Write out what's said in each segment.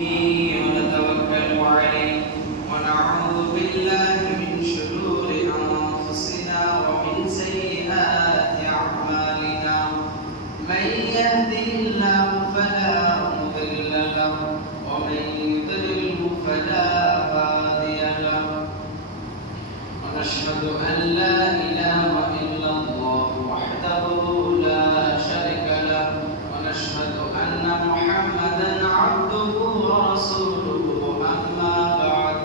ونتوكل عليه ونعوذ بالله من شرور أنفسنا ومن سيئات أعمالنا من يهده الله فلا مضل له ومن يضلل فلا هادي له ونشهد أن لا إله إلا الله وحده لا شريك له ونشهد أن محمدا عبده ورسوله أما بعد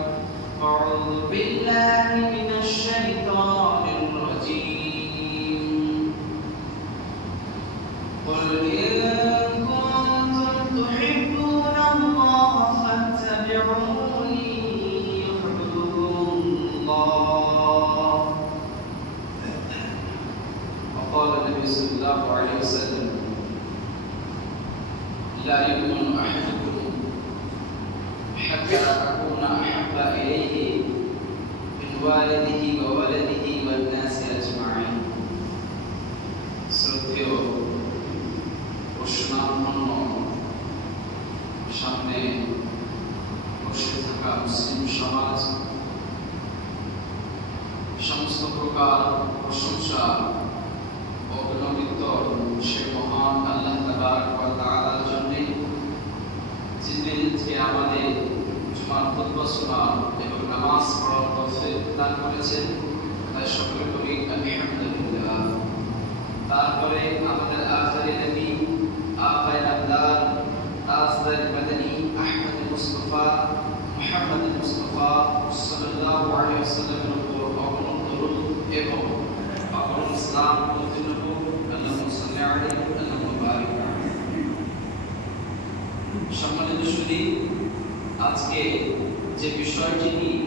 أعوذ بالله من الشيطان الرجيم قل إن كنتم تحبون الله فاتبعوني يحببكم الله وقال النبي صلى الله عليه وسلم لا يؤمن أحدكم حتى أكون أحب إليه من والده وولده والناس أجمعين শ্রদ্ধেয় ও সুনামধন্য সামনে বসে থাকা মুসলিম সমাজ সমস্ত প্রকার প্রশংসা ও গুণান্বিত সে মহান আল্লাহ তাবারক ওয়া তাআলার জন্য যিনি আমাদের জুমার খুতবা শোনা এবং নামাজ পড়ার তৌফিক দান করেছেন, তাই সকলে বলি আলহামদুলিল্লাহ। তারপরে আমাদের আখেরি নবী আকায়ে নামদার তাজদার মাদানী আহমদ মুস্তাফা মুহাম্মদ মুস্তাফা সাল্লাল্লাহু আলাইহি ওয়াসাল্লামের উপর অগণিত দরুদ এবং অগণিত সালাম পৌঁছানো হোক। আল্লাহুম্মা সাল্লি আলাইহি আল্লাহুম্মা বারিক আলাইহি। সম্মানিত সুধী, আজকে যে বিষয়টি নিয়ে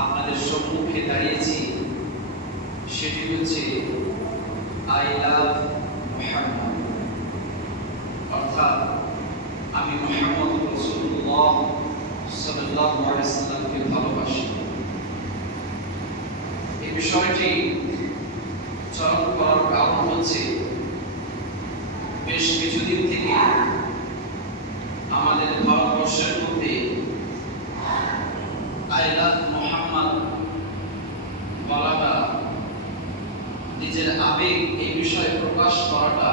আপনাদের সম্মুখে দাঁড়িয়েছি সেটি হচ্ছে আই লাভ মুহাম্মদ, অর্থাৎ আমি মুহাম্মদ রাসূলুল্লাহ সাল্লাল্লাহু আলাইহি ওয়াসাল্লামকে ভালোবাসি। এই বিষয়টি চরম করার কারণ হচ্ছে বেশ কিছুদিন থেকে আমাদের ভারতবর্ষের মধ্যে আই লাভ মুহাম্মদ বলাটা, নিজের আবেগ এই বিষয়ে প্রকাশ করাটা,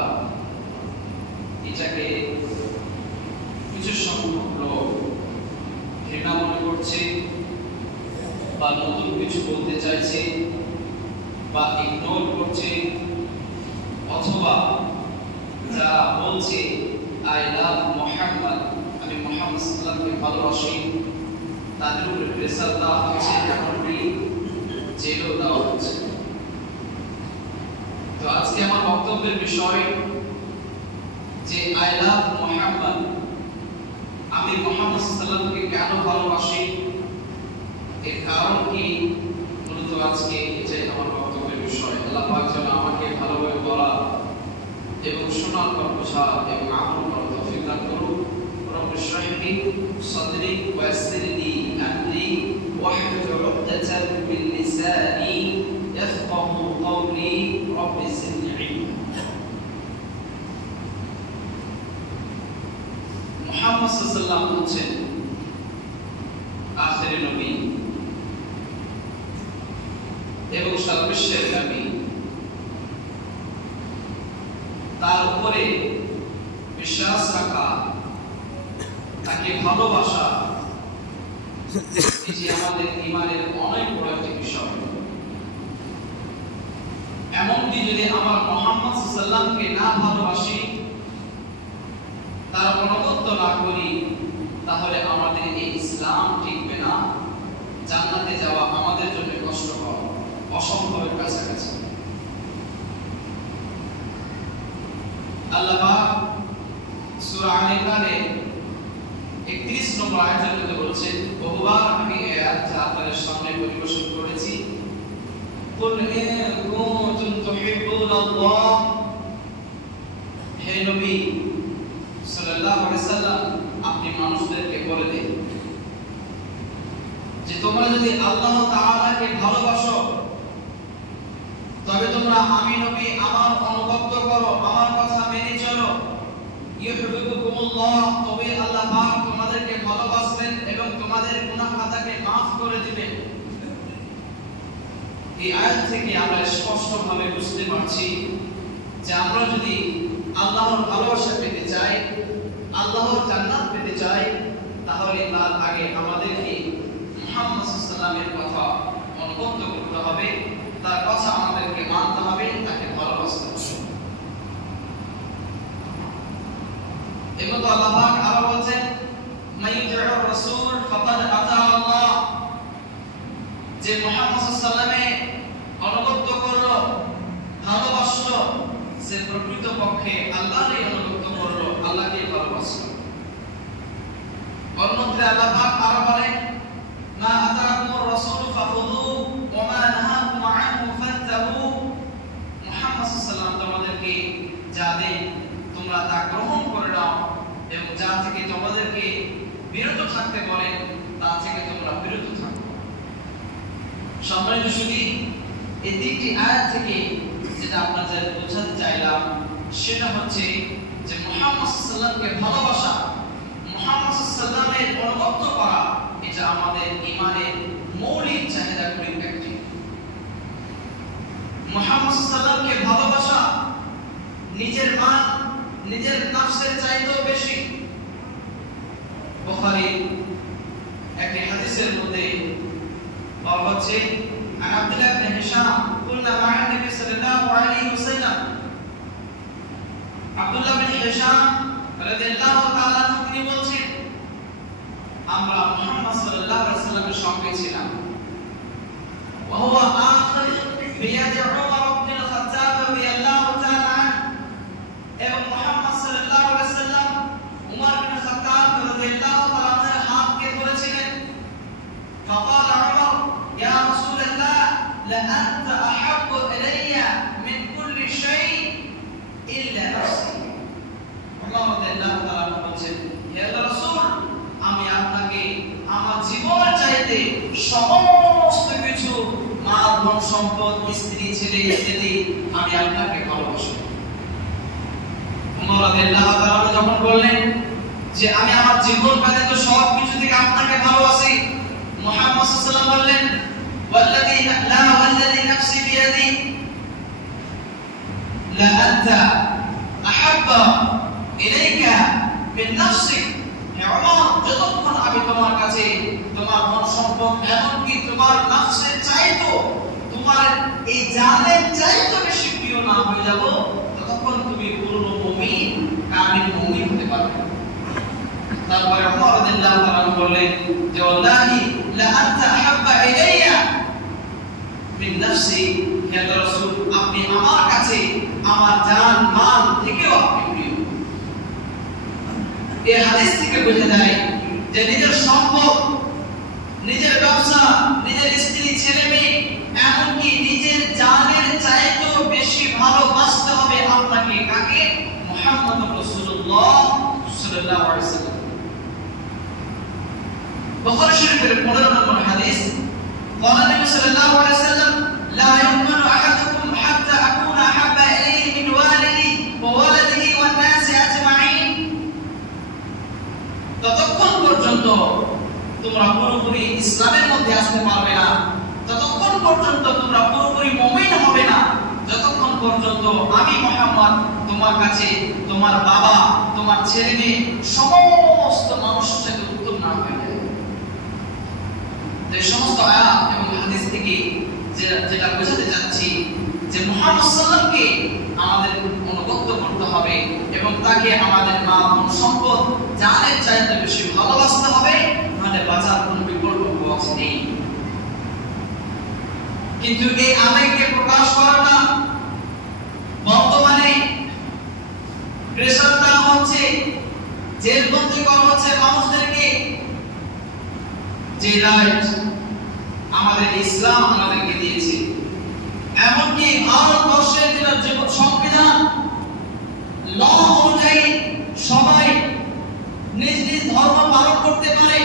এটাকে কিছু সংখ্যক লোক ঘৃণা মনে করছে বা নতুন কিছু বলতে চাইছে বা ইগনোর করছে, অথবা যারা বলছে আই লাভ মুহাম্মদ, আমি মুহাম্মদ সাল্লাল্লাহু আলাইহি ওয়াসাল্লামকে ভালোবাসি, তাদের উপরে প্রেসার দেওয়া হচ্ছে, এমনকি জেলও দেওয়া হচ্ছে। তো আজকে আমার বক্তব্যের বিষয় যে আই লাভ মুহাম্মদ, আমি মুহাম্মদ সাল্লাল্লাহু আলাইহি ওয়াসাল্লামকে কেন ভালোবাসি, এর কারণ কি, মূলত আজকে এটাই আমার বক্তব্যের বিষয়। আল্লাহ পাক যেন আমাকে ভালোভাবে বলা এবং শোনার পর বোঝা এবং আমল করার তৌফিক দান করুন। রব্বি ইশরাহ লি সাদরি ওয়া ইয়াসসির লি আমরি ওয়াহলুল উকদাতাম মিন লিসানি ইয়াফকাহু কওলি রব্বি জিদনি ইলমা। মুহাম্মদ সাল্লাল্লাহু আলাইহি ওয়াসাল্লাম হচ্ছেন আখেরি নবী এবং সারা বিশ্বের নবী। তার উপরে বিশ্বাস রাখা, তাকে ভালোবাসা, এটি আমাদের ঈমানের অনেক বড় একটি বিষয়। এমনকি যদি আমার মুহাম্মদ সাল্লাল্লাহু আলাইহি ওয়াসাল্লামকে না ভালোবাসি, তার অনুগত্য না করি, তাহলে আমাদের এই ইসলাম টিকবে না, জান্নাতে যাওয়া আমাদের জন্য কষ্টকর, অসম্ভবের কাছাকাছি। আল্লাহ পাক সূরা আলে ইমরানের 31 নম্বর আয়াতের মধ্যে বলেছেন, বহুবার আমি এই আয়াতটা আপনাদের সামনে পরিবেশন করেছি, কুল ইন কুনতুম তুহিব্বুনাল্লাহ, হে নবী সাল্লাল্লাহু আলাইহি ওয়াসাল্লাম, আপনি মানুষদেরকে বলে দিন যে তোমরা যদি আল্লাহ তাআলাকে ভালোবাসো, তবে তোমরা আমি নবী আমার অনুগত করো, আমার কথা মেনে চলো, ইউহিব্বুকুমুল্লাহ, তবে আল্লাহ পাক তোমাদেরকে এই আয়াত থেকে আমরা স্পষ্টভাবে বুঝতে পারছি যে আমরা যদি আল্লাহর ভালোবাসা পেতে চাই, আল্লাহর জান্নাত পেতে চাই, তাহলে তার আগে আমাদেরকে মুহাম্মদ সাল্লাল্লাহু আলাইহি ওয়াসাল্লামের কথা অনুগত করতে হবে, তার কথা আমাদেরকে মানতে হবে, তাকে ভালোবাসতে হবে। এবং আল্লাহ পাক আরো বলেন, মাইয়ুতিউর রাসূল ফাকাদ আতা আল্লাহ, যে মুহাম্মদ সাল্লাল্লাহু আলাইহি ওয়াসাল্লামে অনুগত করলো, ভালোবাসলো, সে প্রকৃতপক্ষে আল্লাহরই অনুগত করলো, আল্লাহকে ভালোবাসলো। অন্যত্র আল্লাহ পাক আরো বলেন, মা আতাকুমুর রাসূল ফাখুযুহু ওয়া মা নাহাকুম আনহু ফান্তাহু, মুহাম্মদ সাল্লাল্লাহু আলাইহি ওয়াসাল্লাম তোমাদেরকে যা দেন তোমরা তা গ্রহণ করে নাও, এবং যা থেকে তোমাদেরকে বিরত থাকতে বলেন তা থেকে তোমরা বিরত থাকো। সম্মানিত সুধী, এই তিনটি আয়াত থেকে যেটা আপনাদের বোঝাতে চাইলাম সেটা হচ্ছে যে মুহাম্মদ সাল্লাল্লাহু আলাইহি ওয়াসাল্লামকে ভালোবাসা, মুহাম্মদ সাল্লাল্লাহু আলাইহি ওয়াসাল্লামের অনুগত করা, এটা আমাদের ঈমানের মৌলিক চাহিদাগুলির একটি। মুহাম্মদ সাল্লাল্লাহু আলাইহি ওয়াসাল্লামকে ভালোবাসা নিজের মান, নিজের নফসের চাইতেও বেশি। বুখারী একটি হাদিসের মধ্যে বলা হচ্ছে, عن عبد الله بن هشام قلنا مع النبي صلى الله عليه وسلم, আব্দুল্লাহ বিন হিশাম রাদিয়াল্লাহু তাআলা তিনি বলছেন, আমরা মুহাম্মদ সাল্লাল্লাহু আলাইহি ওয়াসাল্লামের সঙ্গে ছিলাম। ওয়া হুয়া আখির বিয়াদি উমর ইবনে খাত্তাব রাদিয়াল্লাহু তাআলা আনহু, এবং মুহাম্মদ সাল্লাল্লাহু আলাইহি ওয়াসাল্লাম উমর ইবনে খাত্তাব রাদিয়াল্লাহু তাআলা আনহুর হাতকে ধরেছিলেন। فقال عمر يا رسول الله لأنت أحب إلي من كل شيء إلا نفسي। عمر রাদিয়াল্লাহু তাআলা বলেন, হে আল্লাহর রাসূল, আমি আপনাকে আমার জীবন চাইতে সমস্ত কিছু, মাল ধন সম্পদ, স্ত্রী ছেলে ইত্যাদি, আমি আপনাকে ভালোবাসি। উমর রাদিয়াল্লাহু তাআলা যখন বললেন যে আমি আমার জীবন ব্যতীত সব কিছু থেকে আপনাকে ভালোবাসি, মুহাম্মদ সাল্লাল্লাহু আলাইহি ওয়াসাল্লাম বললেন, ওয়াল্লাযী নাফসি বিয়াদি লা আনতা আহাব্বা ইলাইকা মিন নাফসিক। হে ওমর, যতক্ষণ আমি তোমার কাছে তোমার ধন সম্পদ, এমনকি তোমার নফসের চাইতো, তোমার এই জানের চাইতো বেশি প্রিয় না হয়ে যাব, ততক্ষণ তুমি পূর্ণ মুমিন, কামিল মুমিন হতে পারবে না। তারপরে ওমর রাদিয়াল্লাহু তাআলা বললেন যে ওয়াল্লাহি লা আনতা আহাব্বা ইলাইয়া মিন নাফসি, হে আল্লাহর রাসূল, আপনি আমার কাছে আমার জান মাল থেকেও আপনি প্রিয়। এই হাদিস থেকে বোঝা যায় যে নিজের সম্পদ, নিজের ব্যবসা, নিজের স্ত্রী, ছেলে মেয়ে, এমনকি নিজের জানের চাইতেও বেশি ভালোবাসতে হবে আপনাকে। কাকে? মুহাম্মদ রাসূলুল্লাহ সাল্লাল্লাহু আলাইহি ওয়াসাল্লাম। বুখারী শরীফের 15 নম্বর হাদিস, قال النبي صلى الله عليه وسلم لا يؤمن احدكم حتى اكون احب اليه من والده وولده والناس اجمعين। ততক্ষণ পর্যন্ত তোমরা পুরোপুরি ইসলামের মধ্যে আসতে পারবে না, ততক্ষণ পর্যন্ত তোমরা পুরোপুরি মুমিন হবে না, যতক্ষণ পর্যন্ত আমি মুহাম্মদ তোমার কাছে তোমার বাবা, তোমার ছেলে মেয়ে, সমস্ত মানুষের সাথে উত্তম না হয়ে যায়। যে সমস্ত আয়াত এবং হাদিস থেকে যেটা বোঝাতে যাচ্ছি যে মুহাম্মদ সাল্লাল্লাহু আলাইহি ওয়াসাল্লামকে আমাদের অনুগত করতে হবে এবং তাকে আমাদের মাল সম্পদ, জানের চাইতে বেশি ভালোবাসতে হবে, মানে বাঁচার কোনো বিকল্প পথ নেই। কিন্তু এই আবেগকে প্রকাশ করাটা বর্তমানে প্রেসার দেওয়া হচ্ছে, জেলবন্দি করা হচ্ছে মানুষদেরকে, যে রাইট আমাদের ইসলাম আমাদেরকে দিয়েছে। এমনকি ভারতবর্ষের যে সংবিধান, ল অনুযায়ী সবাই নিজ নিজ ধর্ম পালন করতে পারে।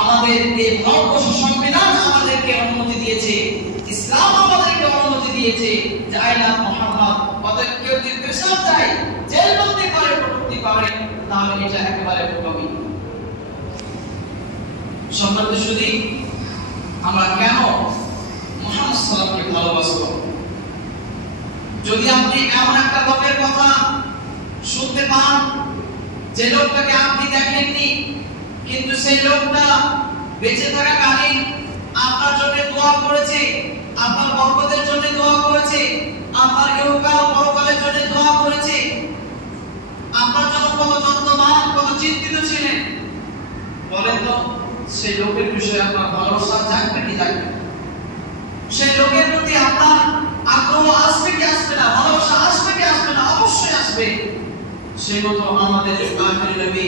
আমাদের এই ভারতবর্ষের সংবিধান আমাদেরকে অনুমতি দিয়েছে, ইসলাম আমাদেরকে অনুমতি দিয়েছে যে আই লাভ মুহাম্মদ। অতএব কেউ যদি প্রেসার দেয়, জেলবন্দি করে, কটূক্তি করে, তাহলে এটা একেবারে বোকামি। সম্মানিত সুধী, আমরা কেন ভালোবাসত। যদি আপনি এমন একটা লোকের কথা শুনতে পান যে লোকটাকে আপনি দেখেননি, কিন্তু সেই লোকটা বেঁচে থাকাকালীন আপনার জন্য দোয়া করেছে, আপনার বরকতের জন্য দোয়া করেছে, আপনার ইহকাল পরকালের জন্য দোয়া করেছে, আপনার জন্য কত যত্নবান, কত চিন্তিত ছিলেন, বলেন তো সেই লোকের বিষয়ে আপনার ভালোবাসা জাগবে কি জাগবে? সেই লোকের প্রতি আপনার আগ্রহ আসবে কি আসবে না? ভালোবাসা আসবে কি আসবে না? অবশ্যই আসবে। সেই মতো আমাদের আখির নবী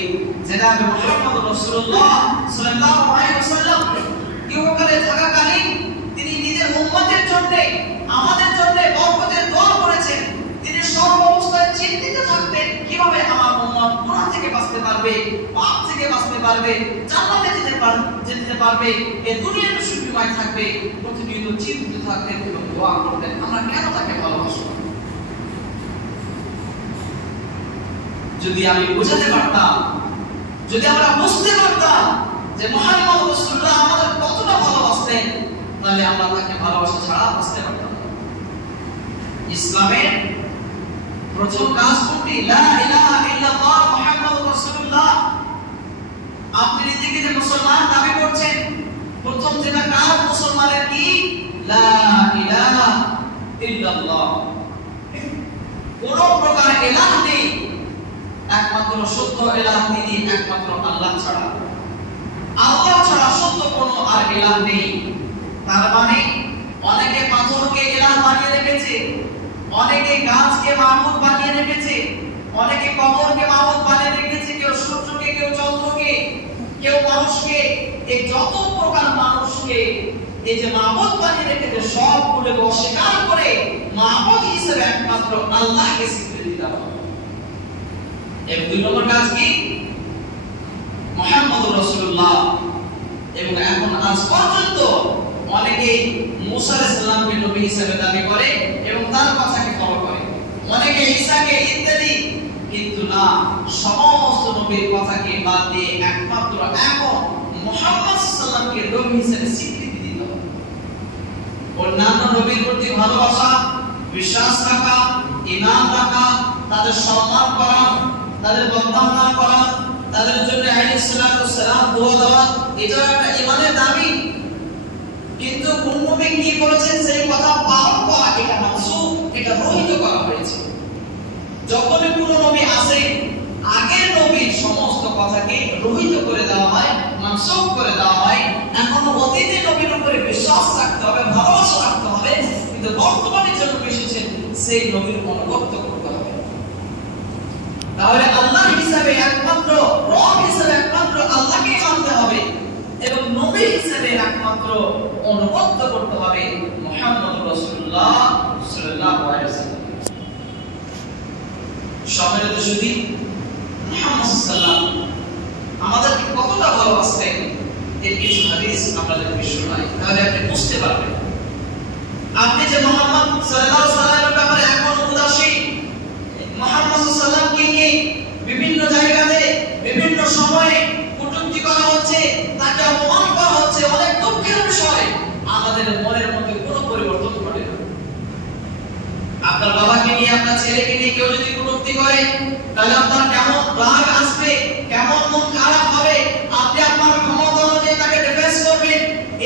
জনাব মুহাম্মদ রাসূলুল্লাহ সাল্লাল্লাহু আলাইহি ওয়াসাল্লাম ইহকালে থাকাকালীন তিনি নিজের উম্মতের জন্য, আমাদের জন্য বরকতের দোয়া করেছেন। তিনি সব অবস্থায় চিন্তিত থাকতেন কিভাবে আমার উম্মত গুনাহ থেকে বাঁচতে পারবে, পাপ থেকে বাঁচতে পারবে, জান্নাতে যেতে পারবে, এই দুনিয়াতে সুখময় থাকবে। প্রতিনিয়ত চিন্তিত থাকতেন এবং দোয়া করতেন। আমরা কেন তাকে ভালোবাসব? যদি আমি বোঝাতে পারতাম, যদি আমরা বুঝতে পারতাম যে মুহাম্মদ রাসূলুল্লাহ আমাদের কতটা ভালোবাসতেন, তাহলে আমরা তাকে ভালোবাসা ছাড়া বুঝতে পারতাম না। ইসলামের প্রথম কাজ কোনটি? লা ইলাহা ইল্লাল্লাহ মুহাম্মাদুর রাসূলুল্লাহ। আপনি নিজেকে যে মুসলমান দাবি করছেন, প্রথম যেটা কাজ মুসলমানের কি? লা ইলাহা ইল্লাল্লাহ। কোন প্রকার ইলাহ নেই, একমাত্র সত্য ইলাহ তিনি, একমাত্র আল্লাহ ছাড়া। আল্লাহ ছাড়া সত্য কোনো আর ইলাহ নেই। তার মানে অনেকে পাথরকে ইলাহ বানিয়ে রেখেছে, অনেকে গাছকে মাবুদ বানিয়ে রেখেছে, অনেকে কবরকে মাবুদ বানিয়ে রেখেছে, কেউ সূর্যকে, কেউ চন্দ্রকে, কেউ মানুষকে। এই যত প্রকার মানুষকে এই যে মাবুদ বানিয়ে রেখেছে, সবগুলোকে অস্বীকার করে মাবুদ হিসেবে একমাত্র আল্লাহকে স্বীকৃতি দেওয়া। এর দুই নম্বর কাজ কি? মুহাম্মদুর রাসূলুল্লাহ। এবং এখন আজ পর্যন্ত অনেকে মুসা আলাইহিস সালামকে নবী হিসেবে দাবি করে এবং তার কথাকে ফলো করে, অনেকে ঈসাকে ইত্যাদি, কিন্তু না, সমস্ত নবীর কথাকে বাদ দিয়ে একমাত্র এখন মুহাম্মদ সাল্লাল্লাহু আলাইহি ওয়াসাল্লামকে নবী হিসেবে স্বীকৃতি দিতে হবে। অন্যান্য নবীর প্রতি ভালোবাসা, বিশ্বাস রাখা, ঈমান রাখা, তাদের সম্মান করা, তাদের বন্দনা করা, তাদের জন্য আলাইহিস সালাতু সালাম দোয়া দেওয়া, এটা একটা ঈমানের দাবি। কিন্তু কোন নবী কি করেছেন সেই কথা পালন করা, এটা মানসুখ, এটা রহিত করা হয়েছে। যখন কোন নবী আসে, আগের নবীর সমস্ত কথাকে রহিত করে দেওয়া হয়, মানসুখ করে দেওয়া হয়। এখন অতীতের নবীর উপরে বিশ্বাস রাখতে হবে, ভালোবাসা রাখতে হবে, কিন্তু বর্তমানে যে নবী এসেছেন সেই নবীর অনুগত করতে হবে। তাহলে আল্লাহ হিসাবে একমাত্র, রব হিসাবে একমাত্র আল্লাহকে মানতে হবে এবং নবী হিসেবে একমাত্র অনুগত করতে হবে মুহাম্মদুর রাসূলুল্লাহ সাল্লাল্লাহু আলাইহি ওয়াসাল্লাম। সম্মানিত সুধী, মুহাম্মদ সাল্লাল্লাহু আমাদেরকে কতটা ভালোবাসতেন এর কিছু হাদিস আপনাদেরকে শোনাই, তাহলে আপনি বুঝতে পারবেন। আপনি যে মুহাম্মদ সাল্লাল্লাহু আলাইহি ওয়াসাল্লামের ব্যাপারে এখন উদাসীন, মুহাম্মদ সাল্লাল্লাহুকে নিয়ে বিভিন্ন জায়গাতে বিভিন্ন সময়ে কটূক্তি করা হচ্ছে, তাকে অপমান করা হচ্ছে, অনেক দুঃখের বিষয়। আমাদের মনের মধ্যে কোনো পরিবর্তন ঘটে না। আপনার বাবাকে নিয়ে, আপনার ছেলেকে নিয়ে কেউ যদি কটূক্তি করে, তাহলে আপনার কেমন রাগ আসবে, কেমন মন খারাপ হবে। আপনি আপনার ক্ষমতা অনুযায়ী তাকে ডিফেন্স করবেন।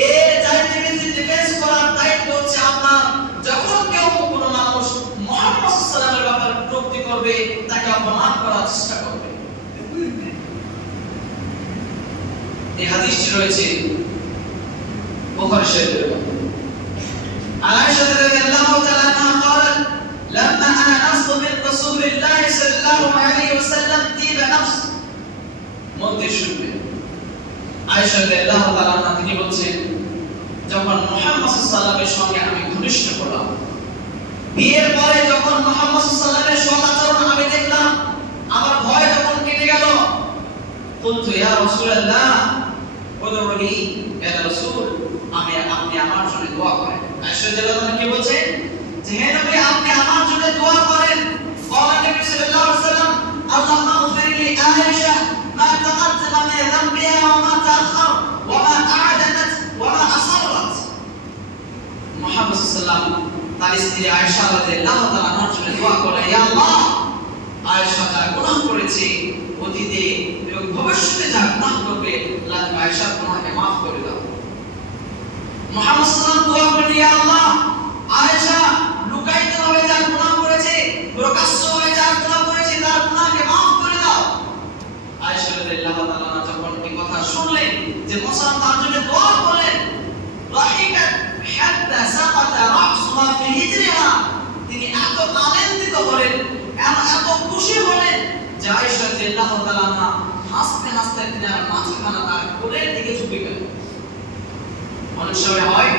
এর চাইতে বেশি ডিফেন্স করার দায়িত্ব হচ্ছে আপনার। যখন কেউ কোনো মানুষ মুহাম্মদ সাল্লাল্লাহু আলাইহি ওয়াসাল্লামের ব্যাপারে কটূক্তি করবে, তাকে অপমান করার চেষ্টা করবে। এই হাদিসটি রয়েছে বুখারী শরীফের মধ্যে। আয়েশা রাদিয়াল্লাহু তাআলা আনহা قالت لما انا نصت من رسول الله صلى الله عليه وسلم طيب نفس। মধ্যে শুনবে আয়েশা রাদিয়াল্লাহু তাআলা আনহা তিনি বলছেন, যখন মুহাম্মদ সাল্লাল্লাহু আলাইহি ওয়াসাল্লামের সঙ্গে আমি ঘনিষ্ঠ হলাম, বিয়ের পরে যখন মুহাম্মদ সাল্লাল্লাহু আলাইহি ওয়াসাল্লামের সদাচরণ আমি দেখলাম, আমার ভয় যখন কেটে গেল, বলতো ইয়া রাসূলুল্লাহ উদউনি ইয়া রাসূল, আপনি আমার জন্য দোয়া করেন। আয়েশা রাদিয়াল্লাহু তাআলা কি বলছেন যে হে নবী, আপনি আমার জন্য দোয়া করেন। قال النبي صلى الله عليه وسلم اللهم اغفر لي عائشة ما تقدم من ذنبها وما تأخر وما أعلنت وما أسرت। মুহাম্মদ সাল্লাল্লাহু আলাইহি ওয়াসাল্লাম স্ত্রী আয়েশা রাদিয়াল্লাহু তাআলা আনহার জন্য দোয়া করে, ইয়া আল্লাহ, আয়েশা যা গুনাহ করেছে অতীতে এবং ভবিষ্যতে যা গুনাহ করবে, আল্লাহ তুমি আয়েশার গুনাহকে maaf করে দাও। মুহাম্মদ সাল্লাল্লাহু আলাইহি ওয়াসাল্লাম দোয়া করলেন, ইয়া আল্লাহ, আয়েশা লুকায়িতভাবে যা গুনাহ করেছে, প্রকাশ্যভাবে যা গুনাহ করেছে, তার গুনাহকে maaf করে দাও। আয়েশা রাদিয়াল্লাহু তাআলা যখন এই কথা শুনলেন যে মুহাম্মদ তার জন্য দোয়া করলেন, রাহিকাত হাত্তা সাকাতা রাসুহা ফি হিজরিহা, তিনি এত আনন্দিত হলেন, এত খুশি হলেন যে আয়েশা রাদিয়াল্লাহু তাআলা হাসতে হাসতে তিনার মাথাখানা তার কোলের দিকে ঝুঁকে গেল। অনেক সময় হয়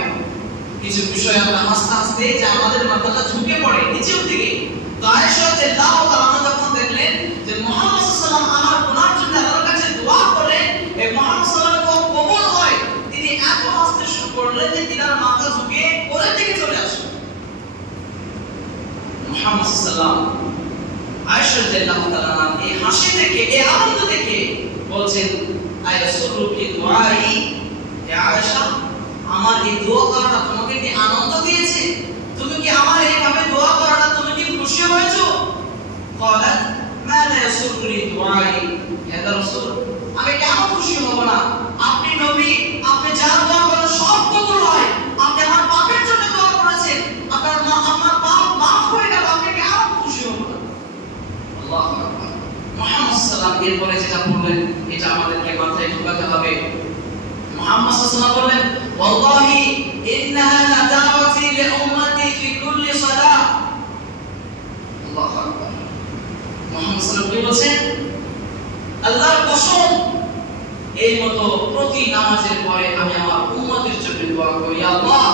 কিছু বিষয় আমরা হাসতে হাসতে যে আমাদের মাথাটা ঝুঁকে পড়ে নিচের দিকে। তো আয়েশা রাদিয়াল্লাহু তাআলা যখন দেখলেন যে মুহাম্মদ সাল্লাল্লাহু আলাইহি ওয়াসাল্লাম আমার গুনার জন্য আল্লাহর কাছে দোয়া করেন, এই মুহাম্মদ সাল্লাল্লাহু আলাইহি ওয়াসাল্লাম কবুল হয়, তিনি এত হাসতে শুরু করলেন যে তিনার মাথা ঝুঁকে কোলের দিকে চলে আসে। মুহাম্মদ সাল্লাল্লাহু আলাইহি ওয়াসাল্লাম আয়েশা রাদিয়াল্লাহু তাআলা এই হাসি দেখে, এই আনন্দ দেখে বলছেন, আয়াসুরুকি দুআই, হে আয়েশা, আমার এই দোয়া করাটা তোমাকে কি আনন্দ দিয়েছে? তুমি কি আমার এইভাবে দোয়া করাটা তুমি কি খুশি হয়েছো? ক্বালাত মা লা ইয়াসুরুনি দুআই, হে রাসূল, আমি কেন খুশি হব না? আপনি নবী, আপনি যা দোয়া করেন সব কবুল হয়। আপনি আমার পাপের জন্য দোয়া করেছেন, আমার পাপ maaf হয়ে গেল, আপনি কেন খুশি হব না? আল্লাহু আকবার। মুহাম্মদ সাল্লাল্লাহু আলাইহি ওয়াসাল্লাম এরপরে যেটা বললেন এটা আমাদেরকে মাথায় ঢোকাতে হবে। মুহাম্মদ সাল্লাল্লাহু আলাইহি ওয়াসাল্লাম বললেন, ওয়াল্লাহি ইন্নাহা লাদাওয়াতি লিউম্মতি ফি কুল্লি সালাহ। আল্লাহু আকবার। মুহাম্মদ সাল্লাল্লাহু আলাইহি ওয়াসাল্লাম বলেন, আল্লাহর কসম, এই মতো প্রতি নামাজের পরে আমি আমার উম্মতের জন্য দোয়া করি, আল্লাহ,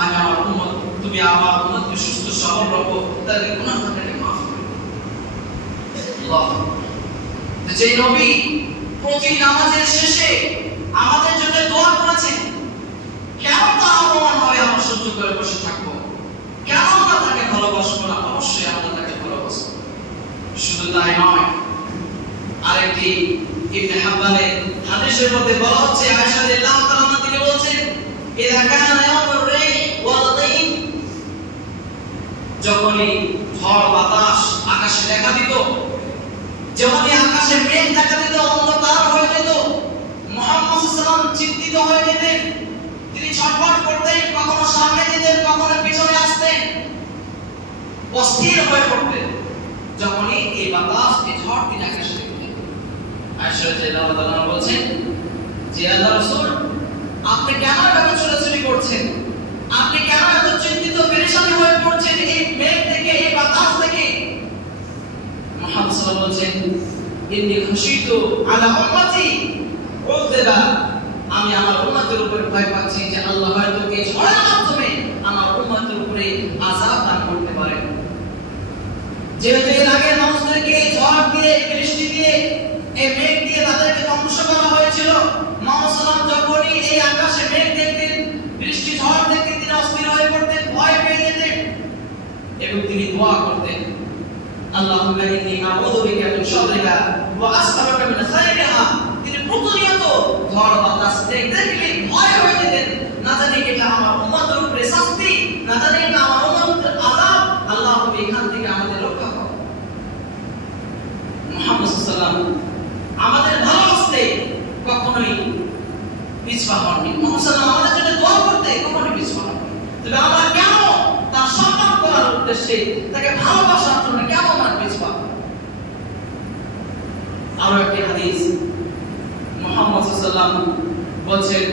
আমি আমার উম্মত, তুমি আমার উম্মতকে সুস্থ সবল রাখো, তাদের গুনাহটাকে maaf করে দাও। আল্লাহ, যে নবী প্রতি নামাজের শেষে আমাদের জন্য দোয়া করেছেন, কেন তার অপমান হবে আমরা সহ্য করে বসে থাকবো? কেন আমরা তাকে ভালোবাসবো না? অবশ্যই আমরা তাকে ভালোবাসবো। শুধু তাই নয়, আরেকটি ইবনে হাব্বানের হাদিসের মধ্যে বলা হচ্ছে, আয়েশা রাদিয়াল্লাহু তাআলা আনহা তিনি বলেন, ইযা কানা ইয়াউমুর রাই ওয়াল দাইম, যখনই ঝড় বাতাস আকাশে দেখা দিত, যখনই আকাশে মেঘ দেখা দিত, অন্ধকার হয়ে যেত, মুহাম্মদ সাল্লাল্লাহু আলাইহি ওয়াসাল্লাম চিন্তিত হয়ে যেতেন, তিনি ছটফট করতেন, কখনো সামনে যেতেন, কখনো পিছনে আসতেন, অস্থির হয়ে পড়তেন যখনই এই বাতাস, এই ঝড় তিনি আকাশে দেখতেন। আয়েশা রাদিয়াল্লাহু তাআলা বলেন যে, আল্লাহর রাসূল, আপনি কেন এভাবে ছোটাছুটি করছেন? আপনি কেন এত চিন্তিত পেরেশানি হয়ে পড়ছেন এই মেঘ থেকে, এই বাতাস থেকে? মুহাম্মদ সাল্লাল্লাহু আলাইহি ওয়াসাল্লাম বলেন, ইন্নী খুশিতু আলা উম্মতি উযিবা, আমি আমার উম্মতের উপরে ভয় পাচ্ছি যে আল্লাহ হয়তো এই ঝড়ের মাধ্যমে আমার উম্মতের উপরে আযাব দান করতে পারেন। যেহেতু এর আগে মানুষদেরকে ঝড় দিয়ে, বৃষ্টি দিয়ে, এই মেঘ দিয়ে তাদেরকে ধ্বংস করা হয়েছিল, মুহাম্মদ সাল্লাল্লাহু আলাইহি ওয়াসাল্লাম যখনই এই আকাশে মেঘ দেখতেন, বৃষ্টি ঝড় দেখতেন, তিনি অস্থির হয়ে পড়তেন, ভয় পেয়ে যেতেন এবং তিনি দোয়া করতেন, আল্লাহুম্মা ইন্নী আউযু বিকা মিন শাররিহা ওয়া আসআলুকা মিন খায়রিহা। তিনি প্রতিনিয়ত ঝড় বাতাস দেখলে ভয় হয়ে যেতেন, না জানি এটা আমার উম্মতের উপরে শাস্তি, না জানি এটা আমার উম্মতের আযাব, আল্লাহ তুমি এখান থেকে আমাদের রক্ষা করো। মুহাম্মদ সাল্লাল্লাহু আলাইহি ওয়াসাল্লাম আমাদের ভালোবাসতে কখনোই পিছপা হননি। মুহাম্মদ সাল্লাল্লাহু আলাইহি ওয়াসাল্লাম আমাদের জন্য দোয়া করতে কখনোই পিছপা হননি। তবে আমরা কেন তার সম্মান করার উদ্দেশ্যে, তাকে ভালোবাসার জন্য কেন আমরা পিছপা? আরো একটি হাদিস, মুহাম্মদ সাল্লাল্লাহু আলাইহি ওয়াসাল্লাম বলেন,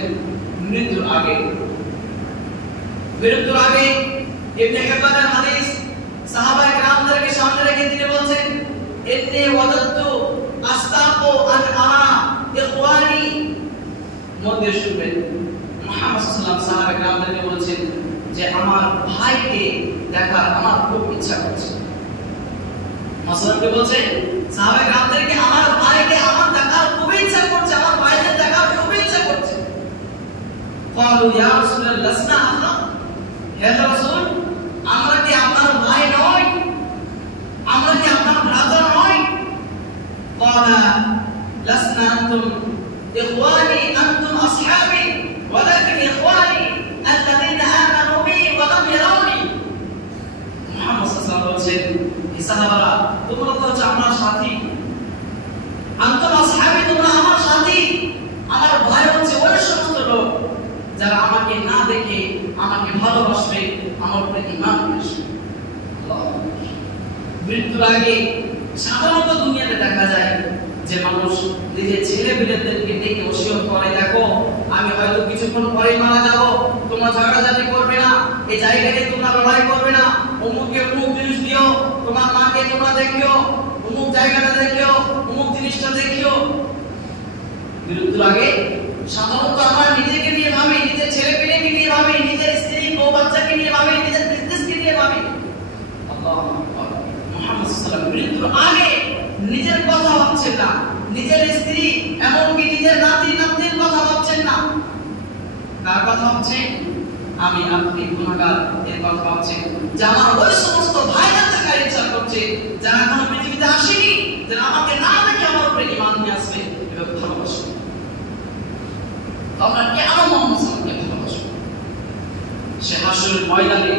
মৃত্যুর আগে ইবনে হিব্বানের হাদিস, সাহাবায়ে কেরামদেরকে সামনে রেখে তিনি বলেন, ইন্নী ওয়াদাতু আস্তাকু আন আরা ইখওয়ানি। মধ্যে শুনবেন, মুহাম্মদ সাল্লাল্লাহু আলাইহি ওয়াসাল্লাম সাহাবায়ে কেরামদেরকে বলেছেন যে আমার ভাইকে দেখার আমার খুব ইচ্ছা করছে। মাসলামকে বলেন, সাহাবায়ে কেরামদেরকে আমার ভাইকে আমার দেখার খুব ইচ্ছা করছে, আমার ভাইকে দেখার খুব ইচ্ছা করছে। ক্বালু ইয়া রাসূলুল্লাহ লাসনা আখা, হে রাসূল, আমরা কি আপনার ভাই নই? আমরা কি আপনার ব্রাদার নই? ক্বালা লাসনা আনতুম ইখওয়ানি আনতুম আসহাবি ওয়ালাকিন ইখওয়ানি আল্লাযীনা আমানু বি ওয়া লাম ইয়ারাউনি। আগে সাধারণত দুনিয়াতে দেখা যায় যে মানুষ নিজের ছেলে মেয়েদেরকে ডেকে ওসিয়ত করে, দেখো আমি হয়তো কিছুক্ষণ পরেই মারা যাব, তোমরা ঝগড়াঝাটি করবে না, এই জায়গায় তোমরা লড়াই করবে না, অমুককে অমুক জিনিস দিও, তোমার মাকে তোমরা দেখিও, অমুক জায়গাটা দেখিও, অমুক জিনিসটা দেখিও। মৃত্যুর আগে সাধারণত আমরা নিজেকে নিয়ে ভাবি, নিজের ছেলে মেয়েকে নিয়ে ভাবি, নিজের স্ত্রী বউ বাচ্চাকে নিয়ে ভাবি, নিজের বিজনেসকে নিয়ে ভাবি। আল্লাহু আকবার। মুহাম্মদ সাল্লাল্লাহু আলাইহি ওয়াসাল্লাম মৃত্যুর আগে নিজের কথা ভাবছেন না, নিজের স্ত্রী এমনকি নিজের নাতি নাতনির কথা ভাবছেন না। কার কথা ভাবছেন? আমি আপনি গুনাহগার এর কথা ভাবছেন। যে আমার ওই সমস্ত ভাইদের দেখার ইচ্ছা করছে যারা এখনো পৃথিবীতে আসেনি, যারা আমাকে না দেখে আমার উপরে ঈমান নিয়ে আসবে এবং ভালোবাসবে। আমরা কেন মুহাম্মদ সাল্লাল্লাহু আলাইহি ওয়াসাল্লামকে ভালোবাসবো? সে হাসরের ময়দানে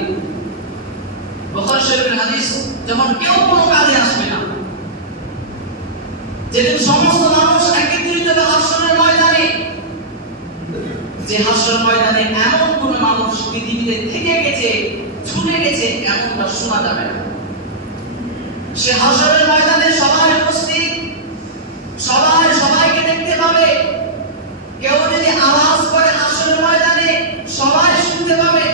বুখারী শরীফের হাদিস, যখন কেউ কোনো কাজে আসবে না, যেদিন সমস্ত মানুষ একত্রিত হবে হাসরের ময়দানে, যে হাসরের ময়দানে এমন কোন মানুষ পৃথিবীতে থেকে গেছে, ছুটে গেছে এমনটা শোনা যাবে না। সে হাসরের ময়দানে সবাই উপস্থিত, সবাই সবাইকে দেখতে পাবে। কেউ যদি আওয়াজ করে হাসরের ময়দানে সবাই শুনতে পাবে।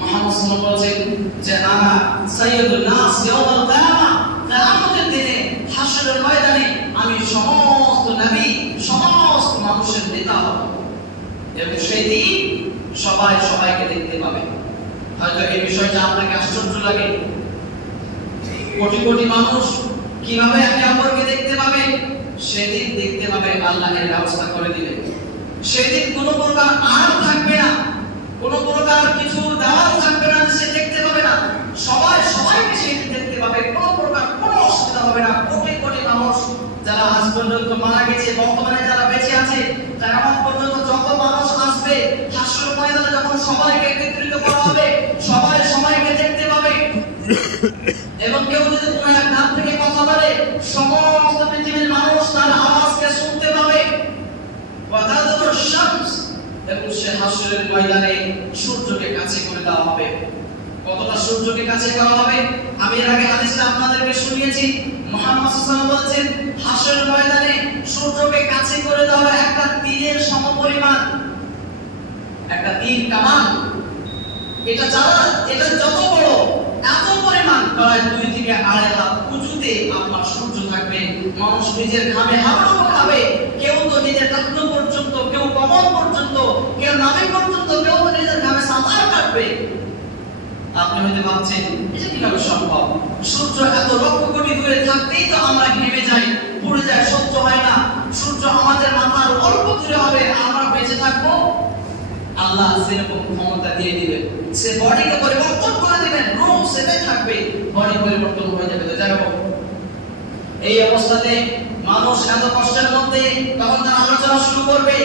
মুহাম্মদ সাল্লাল্লাহু আলাইহি ওয়াসাল্লাম বলেছেন যে আনা সাইয়্যিদুন নাস ইয়াউমাল কিয়ামা, কিয়ামতের দিনে হাসরের ময়দানে আমি সমস্ত নবী, সমস্ত মানুষের নেতা হব এবং সেই দিন সবাই সবাইকে দেখতে পাবে। হয়তো এই বিষয়টা আপনাকে আশ্চর্য লাগে, কোটি কোটি মানুষ কিভাবে একে অপরকে দেখতে পাবে? সেদিন দেখতে পাবে, আল্লাহ এর ব্যবস্থা করে দিবেন। সেদিন কোনো প্রকার আর থাকবে না, কোনো প্রকার কিছু দেওয়াল থাকবে না, সে দেখতে পাবে না। সবাই সবাইকে সেদিন দেখতে পাবে, কোনো প্রকার কোনো অসুবিধা হবে না। কোটি কোটি মানুষ যারা আজ পর্যন্ত মারা গেছে, বর্তমানে যারা বেঁচে আছে, কিয়ামত পর্যন্ত যত মানুষ আসবে, হাসরের ময়দানে যখন সবাইকে একত্রিত করা হবে, সবাই সবাইকে দেখতে পাবে। এবং কেউ যদি কোনো এক ধাপ থেকে কথা বলে, সমস্ত পৃথিবীর মানুষ তার আওয়াজকে শুনতে পাবে। ওয়াদাতুর শামস, এবং সে হাসরের ময়দানে সূর্যকে কাছে করে দেওয়া হবে। কতটা সূর্যকে কাছে করা হবে? আমি এর আগে হাদিসটা আপনাদেরকে শুনিয়েছি। মুহাম্মদ সাল্লাল্লাহু আলাইহি ওয়াসাল্লাম বলেছেন হাসরের ময়দানে সূর্যকে কাছে করে দেওয়া হবে একটা তীরের সমপরিমাণ, একটা তীর কামান। এটা যত বড়, এত পরিমাণ প্রায় 2 থেকে 2.5 হাত উঁচুতে আপনার সূর্য থাকবে। মানুষ নিজের ঘামে হাবুডুবু খাবে, কেউ তো নিজের টাকনো পর্যন্ত, কেউ কমর পর্যন্ত, কেউ নাভি পর্যন্ত, কেউ তো নিজের ঘামে সাঁতার কাটবে। আপনি হয়তো ভাবছেন এটা কিভাবে সম্ভব? সূর্য এত লক্ষ কোটি দূরে থাকতেই তো আমরা ঘেমে যাই, পুড়ে যাই, সহ্য হয় না। সূর্য আমাদের মাথার অল্প দূরে হবে, আমরা বেঁচে থাকবো। আল্লাহ সেরকম ক্ষমতা দিয়ে দিবেন, সে বডিকে পরিবর্তন করে দিবেন, রূহ সেটাই থাকবে, বডি পরিবর্তন হয়ে যাবে। তো যাই হোক, এই অবস্থাতে মানুষ এত কষ্টের মধ্যে তখন তারা আলোচনা শুরু করবে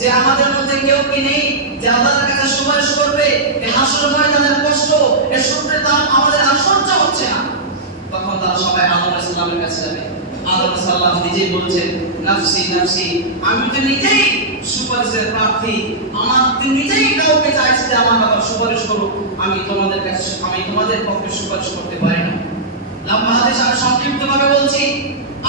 যে আমাদের মধ্যে কেউ কি নেই যে আল্লাহর কাছে সুপারিশ করবে? এই হাসরের ময়দানের কষ্ট, এই সূর্যের তাপ আমাদের আর সহ্য হচ্ছে না। তখন তারা সবাই আদম আলাইহিস সালামের কাছে যাবে। আদম আলাইহিস সালাম নিজেই বলছেন, নাফসি নাফসি, আমি তো নিজেই সুপারিশের প্রার্থী, আমার নিজেই কাউকে চাইছি যে আমার ব্যাপারে সুপারিশ করুক, আমি তোমাদের কাছে, আমি তোমাদের পক্ষে সুপারিশ করতে পারি না। লম্বা হাদিস আমি সংক্ষিপ্তভাবে বলছি।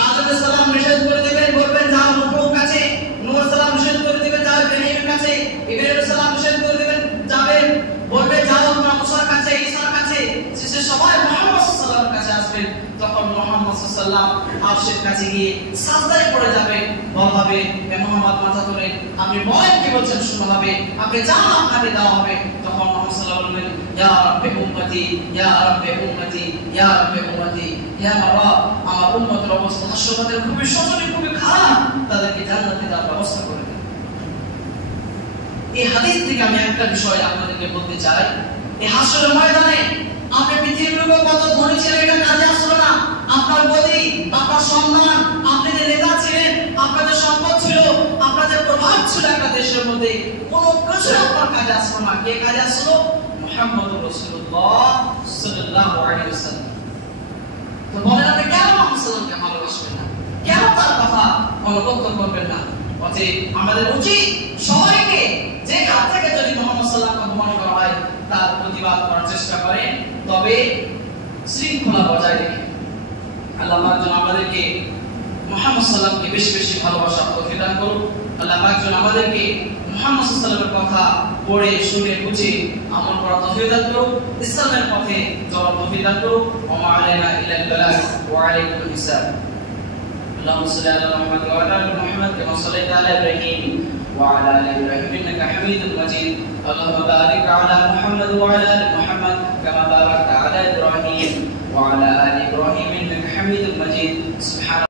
আদম আলাইহিস সালাম নিষেধ করে দিবেন, বলবেন যাও নূহের কাছে, নূহ আলাইহিস সালাম নিষেধ করে দিবেন যাও ইব্রাহিমের কাছে, ইব্রাহিম আলাইহিস সালাম নিষেধ করে দিবেন যাবেন, বলবে যাও তোমরা মুসার কাছে, ঈসার কাছে, শেষে সবাই মুহাম্মদ সাল্লাল্লাহু আলাইহি ওয়াসাল্লামের কাছে আসবেন। তখন মুহাম্মদ সাল্লাল্লাহু আলাইহি ওয়াসাল্লাম আরশের কাছে গিয়ে সাজদায় পড়ে যাবেন। বলা হবে, হে মুহাম্মদ মাথা তুলে আপনি বলেন কি বলছেন শোনা হবে, আপনি যা আপনাকে দেওয়া হবে। তখন মুহাম্মদ সাল্লাল্লাহু আলাইহি ওয়াসাল্লাম বলবেন, ইয়া রাব্বি উম্মতি, ইয়া রাব্বি উম্মতি, ইয়া রাব্বি উম্মতি, ইয়া রাব, আমার উম্মতের অবস্থা হাসরের খুবই শোচনীয়, খুবই খারাপ, তাদেরকে জান্নাতে দেওয়ার ব্যবস্থা করে দিন। এই হাদিস থেকে আমি একটা বিষয় আপনাদেরকে বলতে চাই, এই হাসরের ময়দানে আপনি পৃথিবীর কত ধনী ছিলেন এটা কাজে আসলো না। আপনার গদি, আপনার সম্মান, আপনি যে নেতা ছিলেন, আপনার যে সম্পদ ছিল, আপনার যে প্রভাব ছিল একটা দেশের মধ্যে, কোনো কিছু আপনার কাজে আসলো না। কে কাজে আসলো? মুহাম্মদুর রাসূলুল্লাহ সাল্লাল্লাহু আলাইহি ওয়াসাল্লাম। তো বলেন আপনি কেন মুহাম্মদ সাল্লাল্লাহু আলাইহি ওয়াসাল্লামকে ভালোবাসবেন না? কেন তার কথা অনুগত করবেন না? অতএব আমাদের উচিত সবাইকে যে হাত থেকে যদি মুহাম্মদ সাল্লাল্লাহু আলাইহি ওয়াসাল্লামকে অপমান করা হয় তার প্রতিবাদ করার চেষ্টা করেন। তবে শৃঙ্খলা বজায় রেখে আল্লাহ পাক যেন আমাদেরকে মুহাম্মদ সাল্লাল্লাহু বেশি বেশি ভালোবাসার তৌফিক দান করুন। আল্লাহ পাক যেন আমাদেরকে মুহাম্মদ সাল্লাল্লাহু কথা পড়ে শুনে বুঝে আমল করার তৌফিক দান করুন। ইসলামের পথে চলার তৌফিক দান করুন। ওয়া মা আলাইনা ইল্লাল বালাগ ওয়া আলাইকুমুল হিসাব। اللهم صل على محمد وعلى ال محمد كما صليت على ابراهيم وعلى ال ابراهيم انك حميد مجيد. اللهم بارك على محمد وعلى ال محمد كما باركت على ابراهيم وعلى ال ابراهيم انك حميد مجيد. سبحان